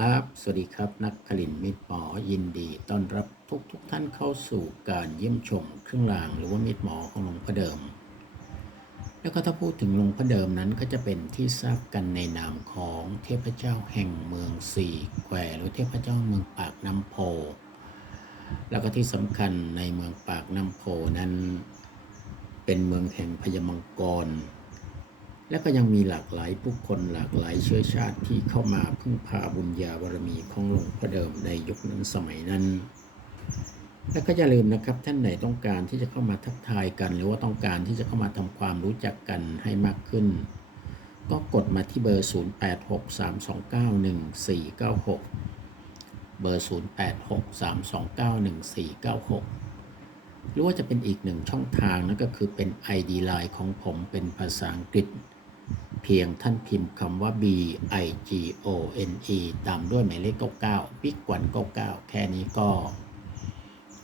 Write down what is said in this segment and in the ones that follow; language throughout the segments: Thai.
ครับ สวัสดีครับ นักผลินมิตรหมอยินดีต้อนรับทุกทุกท่านเข้าสู่การเยี่ยมชมเครื่องรางหรือว่ามิตรหมอของหลวงพ่อเดิม แล้วก็ถ้าพูดถึงหลวงพ่อเดิมนั้นก็จะเป็นที่ทราบกันในนามของเทพเจ้าแห่งเมืองสี่แควหรือเทพเจ้าเมืองปากน้ำโพ แล้วก็ที่สำคัญในเมืองปากน้ำโพนั้น เป็นเมืองแห่งพญามังกร และก็ยังมีหลากหลายผู้คนหลากหลายเชื้อชาติที่เข้ามาพึ่งพาบุญญาบารมีของหลวงพ่อเดิมในยุคนั้นสมัยนั้น และก็อย่าลืมนะครับท่านไหนต้องการที่จะเข้ามาทักทายกัน หรือว่าต้องการที่จะเข้ามาทำความรู้จักกันให้มากขึ้น ก็กดมาที่เบอร์ 0863291496 เบอร์ 0863291496หรือว่าจะเป็นอีกหนึ่งช่องทางนั่นก็คือเป็น ID Line ของผมเป็นภาษาอังกฤษ เพียงท่านพิมพ์คำว่า B I G O N E ตามด้วยหมายเลข99บิ๊กกวัน99 แค่นี้ก็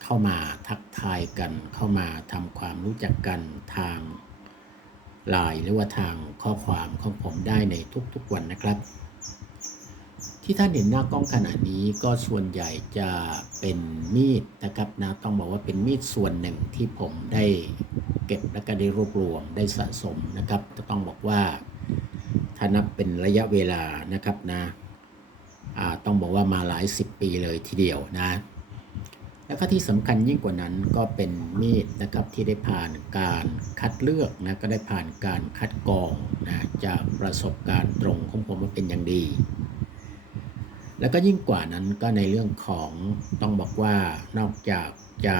เข้ามาทักทายกัน เข้ามาทำความรู้จักกันทางไลน์หรือว่าทางข้อความของผมได้ในทุกๆวันนะครับ ที่ท่านเห็นหน้ากล้องขณะนี้ก็ส่วนใหญ่จะเป็นมีดนะครับนะต้องบอกว่าเป็นมีดส่วนหนึ่งที่ผมได้เก็บและก็ได้รวบรวมได้สะสมนะครับ จะต้องบอกว่า ถ้านับเป็นระยะเวลานะครับนะต้องบอกว่ามาหลายสิบปีเลยทีเดียวนะ แล้วก็ที่สำคัญยิ่งกว่านั้นก็เป็นมีดนะครับที่ได้ผ่านการคัดเลือกนะก็ได้ผ่านการคัดกรองนะจากประสบการณ์ตรงของผมมาเป็นอย่างดี แล้วก็ยิ่งกว่านั้นก็ในเรื่องของต้องบอกว่านอกจากจะ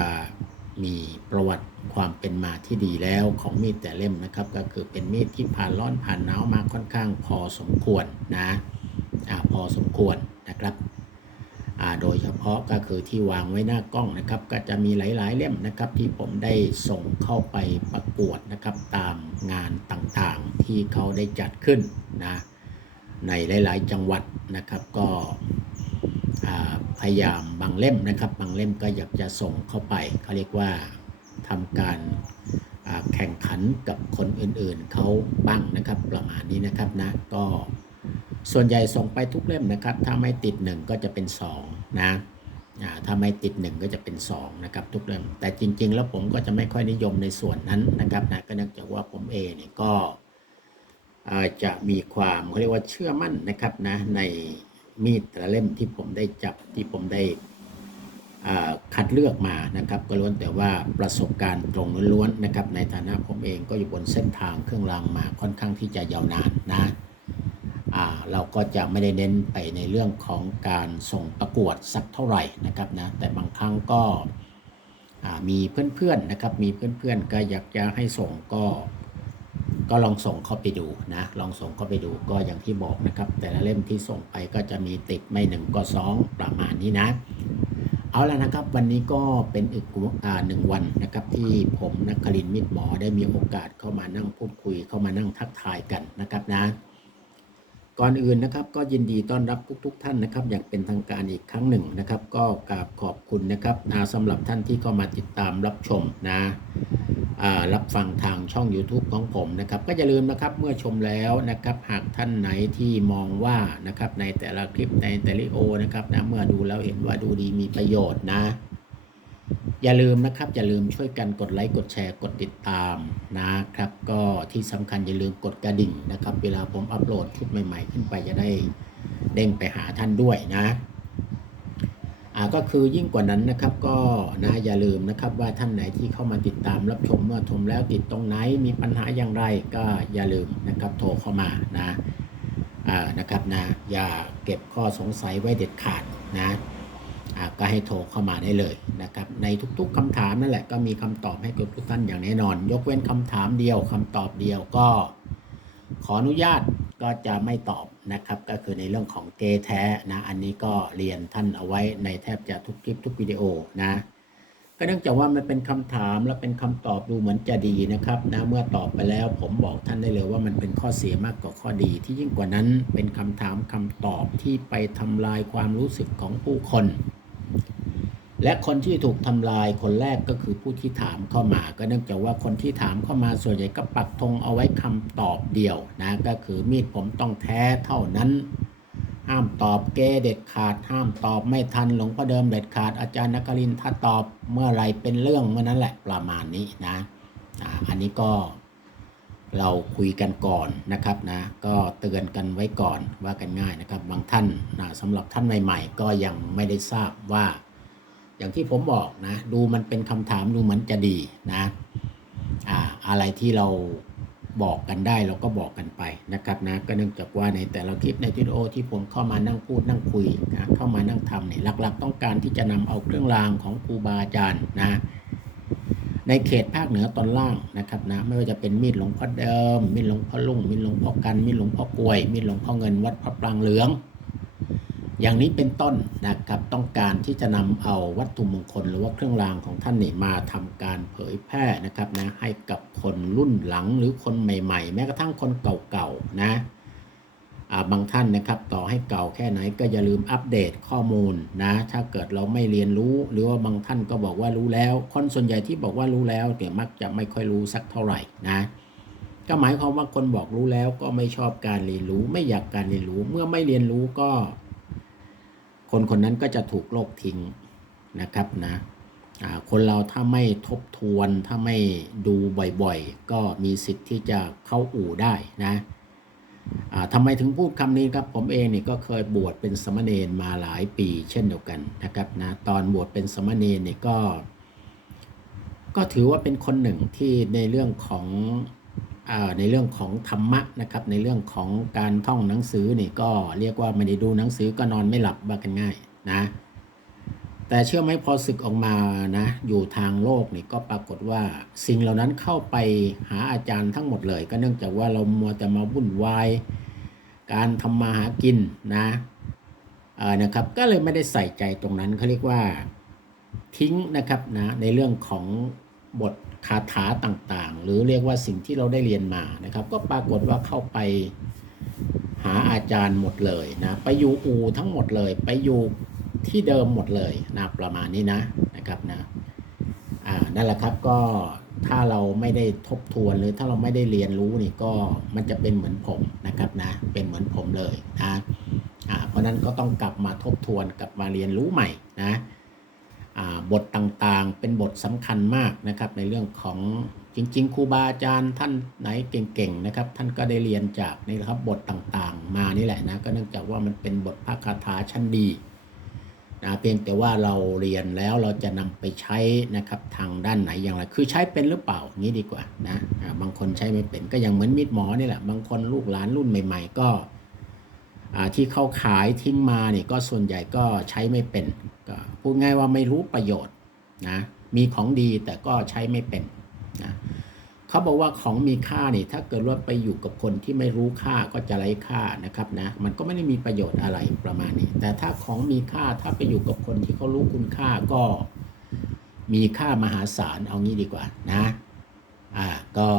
มีประวัติความเป็นมาที่ดีแล้วของมีดแต่เล่มนะครับ ก็คือเป็นมีดที่ผ่านร้อนผ่านหนาวมาค่อนข้างพอสมควรนะอ่าพอสมควรนะครับอ่าโดยเฉพาะก็คือที่วางไว้หน้ากล้องนะครับ ก็จะมีหลาย ๆ เล่มนะครับ ที่ผมได้ส่งเข้าไปประกวดนะครับ ตามงานต่างๆที่เขาได้จัดขึ้นนะในหลาย ๆ จังหวัดนะครับก็ พยายามบางเล่มนะครับ บางเล่มก็อยากจะส่งเข้าไปเขาเรียกว่าทำการาแข่งขันกับคนอื่นๆเขาบ้างนะครับ ประมาณนี้นะครับนะก็ส่วนใหญ่ส่งไปทุกเล่มนะครับ ถ้าไม่ติดหนึ่งก็จะเป็นสองนะถ้าไม่ติดหนึ่งก็จะเป็นสองนะครับ ทุกเล่มแต่จริง ๆ แล้วผมก็จะไม่ค่อยนิยมในส่วนนั้นนะครับนะก็เนื่องจากว่าผมเองเนี่ยก็จะมีความเขาเรียกว่าเชื่อมั่นนะครับนะใน มีดแต่ละเล่มที่ผมได้จับที่ผมได้คัดเลือกมานะครับ ก็ล้วนแต่ว่าประสบการณ์ตรงล้วนๆนะครับ ในฐานะผมเองก็อยู่บนเส้นทางเครื่องรางมาค่อนข้างที่จะยาวนานนะเราก็จะไม่ได้เน้นไปในเรื่องของการส่งประกวดสักเท่าไหร่นะครับนะแต่บางครั้งก็มีเพื่อนๆนะครับ มีเพื่อนๆก็อยากจะให้ส่งก็ ก็ลองส่งเข้าไปดูนะ ลองส่งเข้าไปดูก็อย่างที่บอกนะครับ แต่ละเล่มที่ส่งไปก็จะมีติดไม่หนึ่งก็สองประมาณนี้นะ เอาละนะครับ วันนี้ก็เป็นอีกอหนึ่งวันนะครับ ที่ผมนักคลินมิตรหมอได้มีโอกาสเข้ามานั่งพูดคุยเข้ามานั่งทักทายกันนะครับนะก่อนอื่นนะครับก็ยินดีต้อนรับทุกๆท่านนะครับ อย่างเป็นทางการอีกครั้งหนึ่งนะครับ ก็กราบขอบคุณนะครับนะสำหรับท่านที่เข้ามาติดตามรับชมนะ รับฟังทางช่อง YouTube ของผมนะครับก็อย่าลืมนะครับเมื่อชมแล้วนะครับหากท่านไหนที่มองว่านะครับในแต่ละคลิปในแต่ละโอนะครับนะเมื่อดูแล้วเห็นว่าดูดีมีประโยชน์นะ อย่าลืมนะครับอย่าลืมช่วยกันกดไลค์กดแชร์กดติดตามนะครับก็ที่สำคัญอย่าลืมกดกระดิ่งนะครับ เวลาผมอัปโหลดชุดใหม่ ๆ ขึ้นไปจะได้เด้งไปหาท่านด้วยนะ ก็คือยิ่งกว่านั้นนะครับก็นะอย่าลืมนะครับว่าท่านไหนที่เข้ามาติดตามรับชมเมื่อชมแล้วติดตรงไหนมีปัญหาอย่างไรก็อย่าลืมนะครับโทรเข้ามานะอ่านะครับนะอย่าเก็บข้อสงสัยไว้เด็ดขาดนะก็ให้โทรเข้ามาได้เลยนะครับในทุกๆคำถามนั่นแหละก็มีคำตอบให้กับทุกท่านอย่างแน่นอน ยกเว้นคำถามเดียวคำตอบเดียวก็ ขออนุญาตก็จะไม่ตอบ นะครับ ก็คือในเรื่องของเกแท้นะ อันนี้ก็เรียนท่านเอาไว้ในแทบจะทุกคลิปทุกวิดีโอนะก็เนื่องจากว่ามันเป็นคำถามและเป็นคำตอบดูเหมือนจะดีนะครับนะเมื่อตอบไปแล้วผมบอกท่านได้เลยว่ามันเป็นข้อเสียมากกว่าข้อดี ที่ยิ่งกว่านั้นเป็นคำถามคำตอบที่ไปทำลายความรู้สึกของผู้คน และคนที่ถูกทำลายคนแรกก็คือผู้ที่ถามเข้ามา ก็เนื่องจากว่าคนที่ถามเข้ามาส่วนใหญ่ก็ปักธงเอาไว้คำตอบเดียวนะก็คือมีดผมต้องแท้เท่านั้น ห้ามตอบเก้เด็ดขาด ห้ามตอบไม่ทันหลวงพ่อเดิมเด็ดขาดอาจารย์นครินถ้าตอบเมื่อไรเป็นเรื่องเมื่อนั้นแหละประมาณนี้นะอ่าอันนี้ก็เราคุยกันก่อนนะครับนะก็เตือนกันไว้ก่อนว่ากันง่ายนะครับบางท่านนะสำหรับท่านใหม่ ๆ ก็ยังไม่ได้ทราบว่า อย่างที่ผมบอกนะ ดูมันเป็นคำถามดูเหมือนจะดีนะอ่าอะไรที่เราบอกกันได้เราก็บอกกันไปนะครับนะก็เนื่องจากว่าในแต่ละคลิปในวิดีโอที่ผมเข้ามานั่งพูดนั่งคุยนะเข้ามานั่งทำเนี่ยหลัก ๆ ต้องการที่จะนำเอาเครื่องรางของครูบาอาจารย์นะ ในเขตภาคเหนือตอนล่างนะครับนะไม่ว่าจะเป็นมีดหลวงพ่อเดิมมีดหลวงพ่อลุ่งมีดหลวงพ่อกันมีดหลวงพ่อกวยมีดหลวงพ่อเงินวัดพระปรางเหลือง อย่างนี้เป็นต้นนะครับต้องการที่จะนำเอาวัตถุมงคล หรือว่าเครื่องรางของท่านนี่มาทำการเผยแพร่นะครับนะให้กับคนรุ่นหลังหรือคนใหม่ๆ แม้กระทั่งคนเก่าๆนะบางท่านนะครับต่อให้เก่าแค่ไหนก็อย่าลืมอัปเดตข้อมูลนะถ้าเกิดเราไม่เรียนรู้ หรือว่าบางท่านก็บอกว่ารู้แล้ว คนส่วนใหญ่ที่บอกว่ารู้แล้วเนี่ยมักจะไม่ค่อยรู้สักเท่าไหร่นะก็หมายความว่าคนบอกรู้แล้วก็ไม่ชอบการเรียนรู้ ไม่อยากการเรียนรู้ เมื่อไม่เรียนรู้ก็ คนคนนั้นก็จะถูกโลกทิ้งนะครับนะคนเราถ้าไม่ทบทวนถ้าไม่ดูบ่อยๆ ก็มีสิทธิ์ที่จะเข้าอู่ได้นะทำไมถึงพูดคำนี้ครับผมเองเนี่ยก็เคยบวชเป็นสมณเณรมาหลายปีเช่นเดียวกันนะครับนะตอนบวชเป็นสมณเณรเนี่ยก็ ก็ถือว่าเป็นคนหนึ่งที่ในเรื่องของ ในเรื่องของธรรมะนะครับ ในเรื่องของการท่องหนังสือนี่ก็เรียกว่าไม่ได้ดูหนังสือก็นอนไม่หลับว่ากันง่ายนะแต่เชื่อไหมพอศึกออกมานะอยู่ทางโลกนี่ก็ปรากฏว่าสิ่งเหล่านั้นเข้าไปหาอาจารย์ทั้งหมดเลย ก็เนื่องจากว่าเรามัวแต่มาวุ่นวายการทำมาหากินนะเออนะครับก็เลยไม่ได้ใส่ใจตรงนั้นเขาเรียกว่าทิ้งนะครับนะในเรื่องของบท คาถาต่างๆ หรือเรียกว่าสิ่งที่เราได้เรียนมานะครับ ก็ปรากฏว่าเข้าไปหาอาจารย์หมดเลยนะไปอยู่อูทั้งหมดเลย ไปอยู่ที่เดิมหมดเลยนะประมาณนี้นะนะครับนะอ่านั่นแหละครับก็ถ้าเราไม่ได้ทบทวนหรือถ้าเราไม่ได้เรียนรู้นี่ก็มันจะเป็นเหมือนผมนะครับนะเป็นเหมือนผมเลยนะอ่าเพราะนั้นก็ต้องกลับมาทบทวนกลับมาเรียนรู้ใหม่นะ บทต่างๆ เป็นบทสำคัญมากนะครับในเรื่องของจริงๆครูบาอาจารย์ท่านไหนเก่งๆนะครับท่านก็ได้เรียนจากนี่ละครับบทต่างๆ มานี่แหละนะก็เนื่องจากว่ามันเป็นบทพระคาถาชั้นดีนะเพียงแต่ว่าเราเรียนแล้วเราจะนำไปใช้นะครับทางด้านไหนอย่างไร คือใช้เป็นหรือเปล่างี้ดีกว่านะบางคนใช้ไม่เป็นก็อย่างเหมือนมีดหมอนี่แหละบางคนลูกหลานรุ่นใหม่ ๆ ก็ ที่เขาขายทิ้งมาเนี่ยก็ส่วนใหญ่ก็ใช้ไม่เป็นก็พูดง่ายว่าไม่รู้ประโยชน์นะมีของดีแต่ก็ใช้ไม่เป็นนะเขาบอกว่าของมีค่านี่ถ้าเกิดว่าไปอยู่กับคนที่ไม่รู้ค่าก็จะไร้ค่านะครับนะมันก็ไม่ได้มีประโยชน์อะไรประมาณนี้ แต่ถ้าของมีค่าถ้าไปอยู่กับคนที่เขารู้คุณค่าก็มีค่ามหาศาลเอางี้ดีกว่านะอ่าก็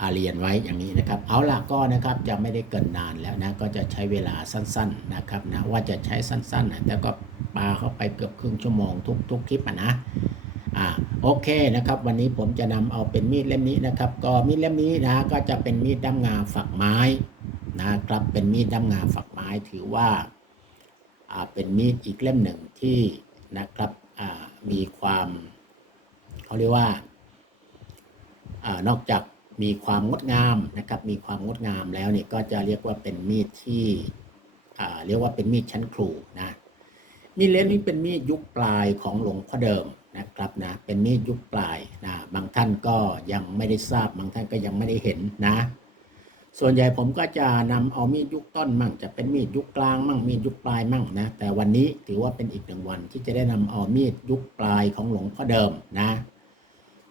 อาเรียนไว้อย่างนี้นะครับ เอาล่ะก็นะครับจะไม่ได้เกินนานแล้วนะก็จะใช้เวลาสั้นๆนะครับนะว่าจะใช้สั้นๆนะแต่ก็ปาเข้าไปเกือบครึ่งชั่วโมงทุกทุกคลิปะนะอ่าโอเคนะครับ วันนี้ผมจะนำเอาเป็นมีดเล่มนี้นะครับ ก็มีดเล่มนี้นะก็จะเป็นมีดด้ามงาฝักไม้นะครับเป็นมีดด้ามงาฝักไม้ถือว่าอ่าเป็นมีดอีกเล่มหนึ่งที่นะครับอ่ามีความเขาเรียกว่าอานอกจาก มีความงดงามนะครับ มีความงดงามแล้วเนี่ยก็จะเรียกว่าเป็นมีดที่เรียกว่าเป็นมีดชั้นครูนะมีดเล่มนี้เป็นมีดยุคปลายของหลวงพ่อเดิมนะครับนะเป็นมีดยุคปลายนะบางท่านก็ยังไม่ได้ทราบ บางท่านก็ยังไม่ได้เห็นนะ ส่วนใหญ่ผมก็จะนำเอามีดยุคต้นมั่งจะเป็นมีดยุคกลางมั่งมีดยุคปลายมั่งนะแต่วันนี้ถือว่าเป็นอีกหนึ่งวันที่จะได้นำเอามีดยุคปลายของหลวงพ่อเดิมนะ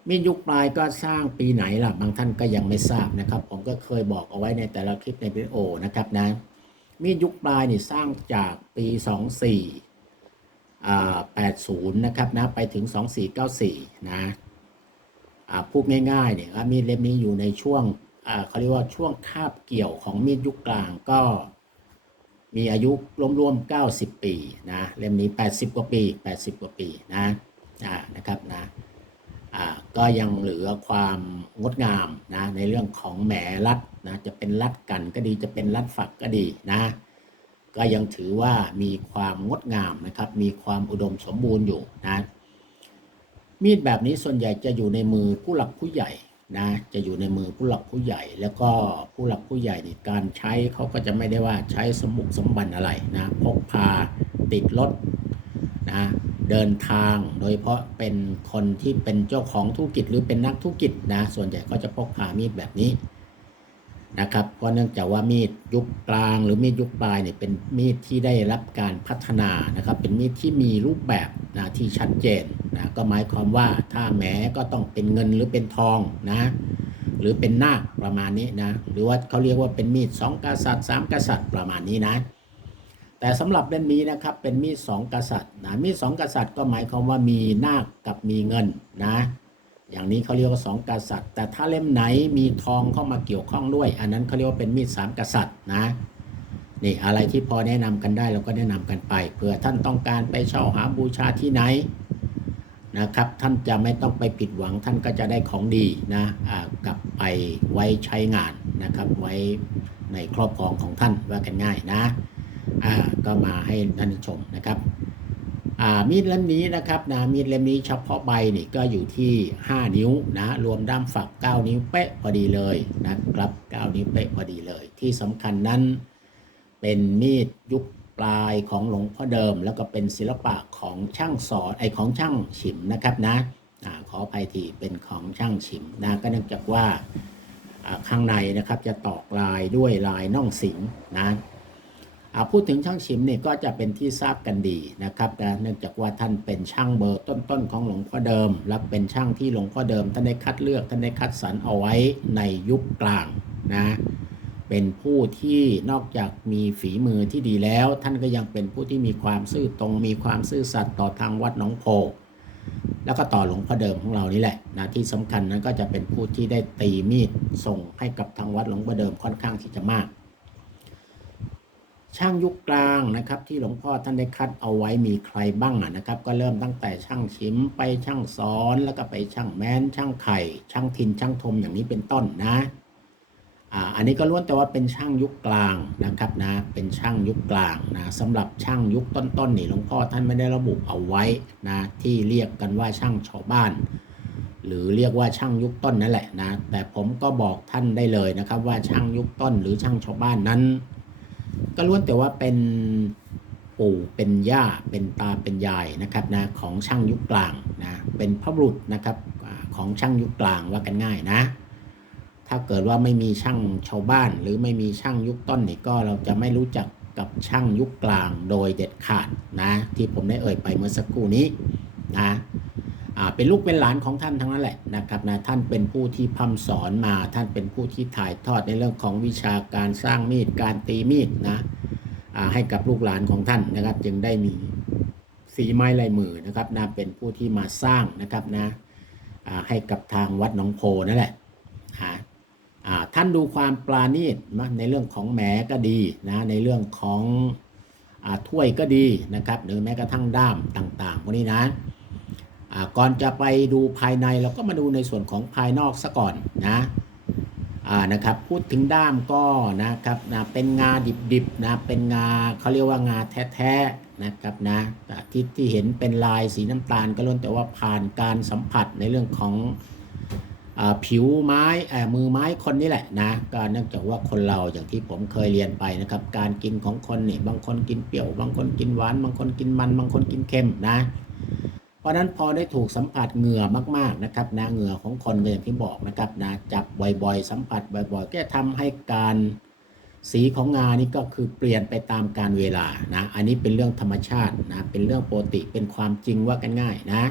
มีดยุคปลายก็สร้างปีไหนล่ะ บางท่านก็ยังไม่ทราบนะครับ ผมก็เคยบอกเอาไว้ในแต่ละคลิปในวิดีโอนะครับนะ มีดยุคปลายนี่สร้างจากปี 24อ่า80 นะครับนะ ไปถึง 2494 นะอ่าพูดง่ายๆเนี่ยมีดเล่มนี้อยู่ในช่วงเขาเรียกว่าช่วงคาบเกี่ยวของมีดยุคกลางก็มีอายุรวมๆ90 ปีนะ เล่มนี้ 80 กว่าปี 80 กว่าปีนะนะครับนะ ก็ยังเหลือความงดงามนะในเรื่องของแหมรัดนะจะเป็นรัดกันก็ดีจะเป็นรัดฝักก็ดีนะก็ยังถือว่ามีความงดงามนะครับมีความอุดมสมบูรณ์อยู่นะมีดแบบนี้ส่วนใหญ่จะอยู่ในมือผู้หลักผู้ใหญ่นะจะอยู่ในมือผู้หลักผู้ใหญ่ แล้วก็ผู้หลักผู้ใหญ่นี่การใช้เขาก็จะไม่ได้ว่าใช้สมบุกสมบันอะไรนะพกพาติดรถนะ เดินทาง โดยเฉพาะเป็นคนที่เป็นเจ้าของธุรกิจหรือเป็นนักธุรกิจนะ ส่วนใหญ่ก็จะพกพามีดแบบนี้นะครับ เพราะเนื่องจากว่ามีดยุคกลางหรือมีดยุคปลายเนี่ยเป็นมีดที่ได้รับการพัฒนานะครับ เป็นมีดที่มีรูปแบบนะที่ชัดเจนนะก็หมายความว่าถ้าแหมก็ต้องเป็นเงินหรือเป็นทองนะหรือเป็นนาคประมาณนี้นะหรือว่าเขาเรียกว่าเป็นมีดสองกษัตริย์สามกษัตริย์ประมาณนี้นะ แต่สำหรับเล่มนี้นะครับเป็นมีดสองกษัตริย์นะมีดสองกษัตริย์ก็หมายความว่ามีนาคกับมีเงินนะ อย่างนี้เขาเรียกว่าสองกษัตริย์ แต่ถ้าเล่มไหนมีทองเข้ามาเกี่ยวข้องด้วย อันนั้นเขาเรียกว่าเป็นมีดสามกษัตริย์นะนี่อะไรที่พอแนะนำกันได้เราก็แนะนำกันไปเผื่อท่านต้องการไปเช่าหาบูชาที่ไหนนะครับท่านจะไม่ต้องไปผิดหวังท่านก็จะได้ของดีนะกลับไปไว้ใช้งานนะครับไว้ในครอบครองของท่านว่ากันง่ายนะ ก็มาให้ท่านชมนะครับมีดเล่มนี้นะครับนะมีดเล่มนี้เฉพาะใบนี่ก็อยู่ที่ 5 นิ้วนะรวมด้ามฝัก 9 นิ้วเป๊ะพอดีเลยนะครับ 9 นิ้วเป๊ะพอดีเลย ที่สำคัญนั้นเป็นมีดยุคปลายของหลวงพ่อเดิม แล้วก็เป็นศิลปะของช่างสอนไอของช่างฉิมนะครับนะอขออภัยทีเป็นของช่างฉิมนะก็เนื่องจากว่าข้างในนะครับจะตอกลายด้วยลายน่องสิงนะ พูดถึงช่างชิมเนี่ยก็จะเป็นที่ทราบกันดีนะครับนะเนื่องจากว่าท่านเป็นช่างเบอร์ต้นๆของหลวงพ่อเดิม และเป็นช่างที่หลวงพ่อเดิมท่านได้คัดเลือกท่านได้คัดสรรเอาไว้ในยุคกลางนะเป็นผู้ที่นอกจากมีฝีมือที่ดีแล้ว ท่านก็ยังเป็นผู้ที่มีความซื่อตรง มีความซื่อสัตย์ต่อทางวัดหนองโพแล้วก็ต่อหลวงพ่อเดิมของเรานี่แหละนะที่สำคัญนั้นก็จะเป็นผู้ที่ได้ตีมีดส่งให้กับทางวัดหลวงพ่อเดิมค่อนข้างที่จะมาก ช่างยุคกลางนะครับ ที่หลวงพ่อท่านได้คัดเอาไว้มีใครบ้างนะครับ ก็เริ่มตั้งแต่ช่างชิมไปช่างซ้อน แล้วก็ไปช่างแม้น ช่างไข่ ช่างทินช่างทมอย่างนี้เป็นต้นนะอันนี้ก็ล้วนแต่ว่าเป็นช่างยุคกลางนะครับนะเป็นช่างยุคกลางนะสำหรับช่างยุคต้นๆนี่หลวงพ่อท่านไม่ได้ระบุเอาไว้นะที่เรียกกันว่าช่างชาวบ้าน หรือเรียกว่าช่างยุคต้นนั่นแหละนะแต่ผมก็บอกท่านได้เลยนะครับว่าช่างยุคต้นหรือช่างชาวบ้านนั้น ก็ล้วนแต่ว่าเป็นปู่เป็นย่าเป็นตาเป็นยายนะครับนะของช่างยุคกลางนะเป็นพระบุรุษนะครับของช่างยุคกลางว่ากันง่ายนะ ถ้าเกิดว่าไม่มีช่างชาวบ้าน หรือไม่มีช่างยุคต้นนี่ก็เราจะไม่รู้จักกับช่างยุคกลางโดยเด็ดขาดนะที่ผมได้เอ่ยไปเมื่อสักครู่นี้นะ เป็นลูกเป็นหลานของท่านทั้งนั้นแหละนะครับนะท่านเป็นผู้ที่พร่ำสอนมา ท่านเป็นผู้ที่ถ่ายทอดในเรื่องของวิชาการสร้างมีดการตีมีดนะอ่าให้กับลูกหลานของท่านนะครับ จึงได้มีฝีไม้ลายมือนะครับนะเป็นผู้ที่มาสร้างนะครับนะอ่าให้กับทางวัดหนองโพนั่นแหละอ่าอ่าท่านดูความปราณีตในเรื่องของแหมก็ดีนะในเรื่องของอาถ้วยก็ดีนะครับหรือแม้กระทั่งด้ามต่างๆพวกนี้นะ ก่อนจะไปดูภายในเราก็มาดูในส่วนของภายนอกซะก่อนนะนะครับพูดถึงด้ามก็นะครับนะเป็นงาดิบๆนะเป็นงาเขาเรียกว่างาแท้ๆนะครับนะที่ที่เห็นเป็นลายสีน้ำตาลก็ล้วนแต่ว่าผ่านการสัมผัสในเรื่องของอผิวไม้เอ่อมือไม้คนนี่แหละนะก็เนื่องจากว่าคนเราอย่างที่ผมเคยเรียนไปนะครับ การกินของคนนี่บางคนกินเปรี้ยว บางคนกินหวาน บางคนกินมัน บางคนกินเค็มนะ ราะนั้นพอได้ถูกสัมผัสเหงื่อมากๆนะครับนะเหงื่อของคนก็อย่างที่บอกนะครับนะจับบ่อยๆ สัมผัสบ่อยๆก็จะทำให้การสีของงานี่ก็คือเปลี่ยนไปตามการเวลานะอันนี้เป็นเรื่องธรรมชาตินะเป็นเรื่องปกติเป็นความจริงว่ากันง่ายนะ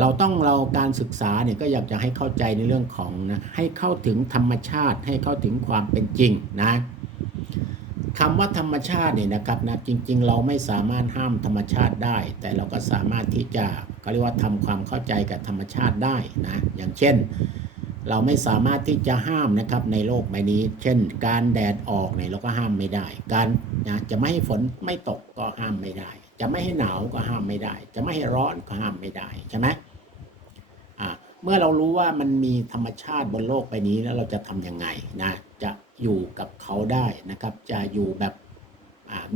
เราต้องเราการศึกษาเนี่ยก็อยากจะให้เข้าใจในเรื่องของนะให้เข้าถึงธรรมชาติให้เข้าถึงความเป็นจริงนะ คำว่าธรรมชาติเนี่ยนะครับนะจริง ๆ เราไม่สามารถห้ามธรรมชาติได้ แต่เราก็สามารถที่จะเขาเรียกว่าทำความเข้าใจกับธรรมชาติได้นะอย่างเช่น เราไม่สามารถที่จะห้ามนะครับในโลกใบนี้ เช่น การแดดออกเนี่ยเราก็ห้ามไม่ได้ การนะจะไม่ให้ฝนไม่ตกก็ห้ามไม่ได้ จะไม่ให้หนาวก็ห้ามไม่ได้ จะไม่ให้ร้อนก็ห้ามไม่ได้ใช่ไหม เมื่อเรารู้ว่ามันมีธรรมชาติบนโลกใบนี้แล้วเราจะทำยังไงนะ จะอยู่กับเขาได้นะครับ จะอยู่แบบ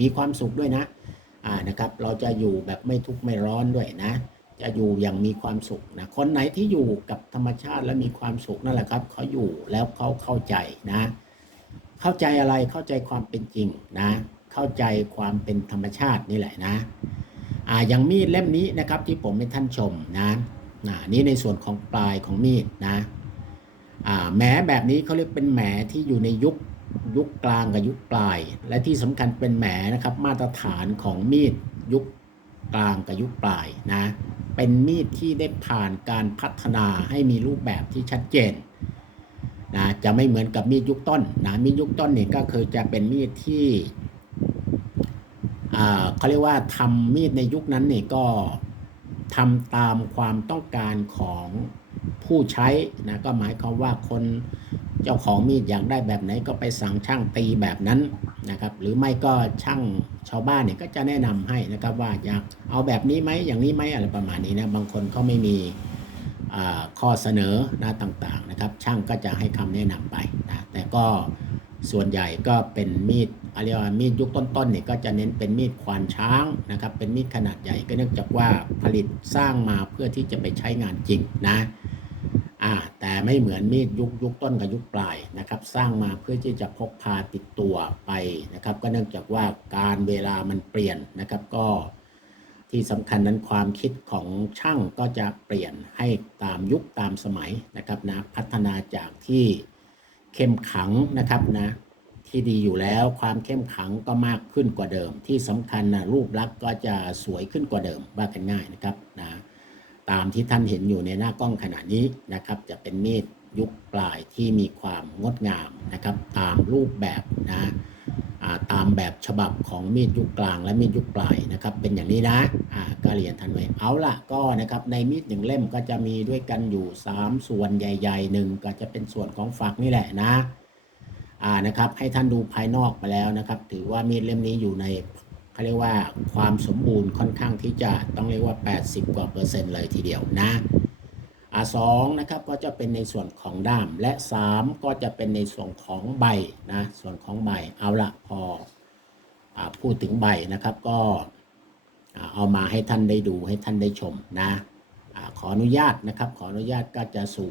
มีความสุขด้วยนะอ่านะครับ เราจะอยู่แบบไม่ทุกข์ไม่ร้อนด้วยนะ จะอยู่อย่างมีความสุขนะ คนไหนที่อยู่กับธรรมชาติและมีความสุขนั่นแหละครับ เขาอยู่แล้วเขาเข้าใจนะ เข้าใจอะไร เข้าใจความเป็นจริงนะ เข้าใจความเป็นธรรมชาตินี่แหละนะ อ่า อย่างมีดเล่มนี้นะครับที่ผมให้ท่านชมนะ อ่านี่ในส่วนของปลายของมีดนะแหมแบบนี้เขาเรียกเป็นแหมที่อยู่ในยุคยุคกลางกับยุคปลาย และที่สำคัญเป็นแหมนะครับมาตรฐานของมีดยุคกลางกับยุคปลายนะเป็นมีดที่ได้ผ่านการพัฒนาให้มีรูปแบบที่ชัดเจนนะจะไม่เหมือนกับมีดยุคต้นนะมีดยุคต้นเนี่ยก็คือจะเป็นมีดที่เขาเรียกว่าทำมีดในยุคนั้นเนี่ยก็ ทำตามความต้องการของผู้ใช้นะก็หมายความว่าคนเจ้าของมีดอยากได้แบบไหนก็ไปสั่งช่างตีแบบนั้นนะครับ หรือไม่ก็ช่างชาวบ้านเนี่ยก็จะแนะนำให้นะครับว่าอยากเอาแบบนี้ไหมอย่างนี้ไหมอะไรประมาณนี้นะบางคนเขาไม่มีข้อเสนอนะต่างๆนะครับ ช่างก็จะให้คำแนะนำไปนะแต่ก็ ส่วนใหญ่ก็เป็นมีดอะไรว่ามีดยุคต้นๆเนี่ยก็จะเน้นเป็นมีดควานช้างนะครับ เป็นมีดขนาดใหญ่ก็เนื่องจากว่าผลิตสร้างมาเพื่อที่จะไปใช้งานจริงนะอ่าแต่ไม่เหมือนมีดยุคยุคต้นกับยุคปลายนะครับ สร้างมาเพื่อที่จะพกพาติดตัวไปนะครับ ก็เนื่องจากว่าการเวลามันเปลี่ยนนะครับก็ที่สำคัญนั้นความคิดของช่างก็จะเปลี่ยนให้ตามยุคตามสมัยนะครับนะพัฒนาจากที่ เข้มขังนะครับนะที่ดีอยู่แล้วความเข้มขังก็มากขึ้นกว่าเดิม ที่สำคัญนะรูปลักษณ์ก็จะสวยขึ้นกว่าเดิมว่ากันง่ายนะครับนะตามที่ท่านเห็นอยู่ในหน้ากล้องขณะนี้นะครับ จะเป็นมีดยุคปลายที่มีความงดงามนะครับ ตามรูปแบบนะ ตามแบบฉบับของมีดยุคกลางและมีดยุคปลายนะครับ เป็นอย่างนี้นะอ่าก็เรียนท่านไว้เอาละก็นะครับในมีดหนึ่งเล่มก็จะมีด้วยกันอยู่ 3 ส่วนใหญ่ๆหนึ่งก็จะเป็นส่วนของฝักนี่แหละนะอ่านะครับให้ท่านดูภายนอกไปแล้วนะครับ ถือว่ามีดเล่มนี้อยู่ในเขาเรียกว่าความสมบูรณ์ค่อนข้างที่จะต้องเรียกว่า 80 กว่าเปอร์เซ็นต์เลยทีเดียวนะ สองนะครับก็จะเป็นในส่วนของด้าม และ 3 ก็จะเป็นในส่วนของใบนะส่วนของใบเอาละพออพูดถึงใบนะครับก็เอามาให้ท่านได้ดูให้ท่านได้ชมนะอขออนุญาตนะครับ ขออนุญาตก็จะสูบ